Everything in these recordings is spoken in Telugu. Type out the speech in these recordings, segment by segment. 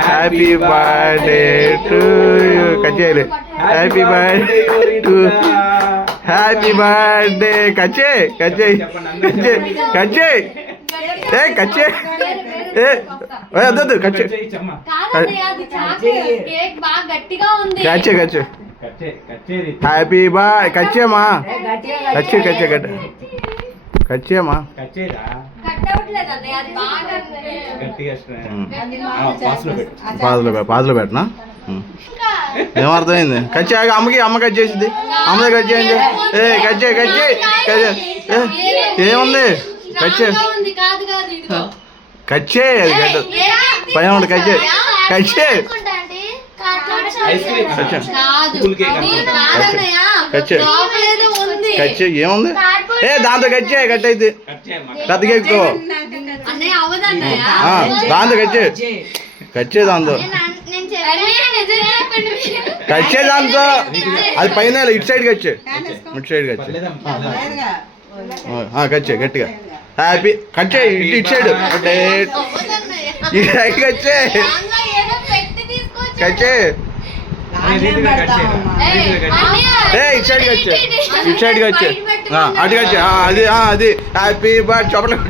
Happy birthday to you. కచ్చేయాలి. Happy birthday to happy birthday. కచ్చే కచ్చే కచ్చే ఏ కచ్చే ఏ వద్దు కచ్చే కచ్చే కచ్చే హ్యాపీ బర్త్డే కచ్చేమా కచ్చే కచ్చే కట్ట కచ్చేమా పాదులో పెట్టనా ఏమర్థమైంది కచ్చి అమ్మ కట్ చేసింది అమ్మ కట్ చేయండి ఏ కచ్చే కచ్చే ఏముంది కచ్చే కచ్చే అది కట్ట పైన ఉంది కచ్చే కచ్చే కచ్చే కచ్చే ఏముంది ఏ దాంతో కచ్చే కట్ అయితే పెద్ద కేక్ దాంతో కచ్చే కచ్చే దాంతో కచ్చే దాంతో అది పైన ఇటు సైడ్ కచ్చే ఇటు సైడ్ కచ్చే కచ్చే గట్టిగా హ్యాపీ కచ్చే ఇటు సైడ్ కచ్చే కచ్చే ఏ ఇటు సైడ్ కచ్చే ఇటు సైడ్ కచ్చే అటు కచ్చే అది అది హ్యాపీ బర్త్ చాక్లెట్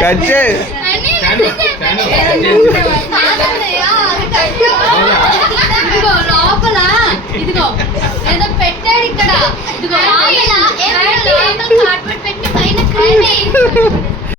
కచ్చే లోపల ఇదిగో ఏదో పెట్టాడు ఇక్కడ ఇదిగో పెట్టి పైన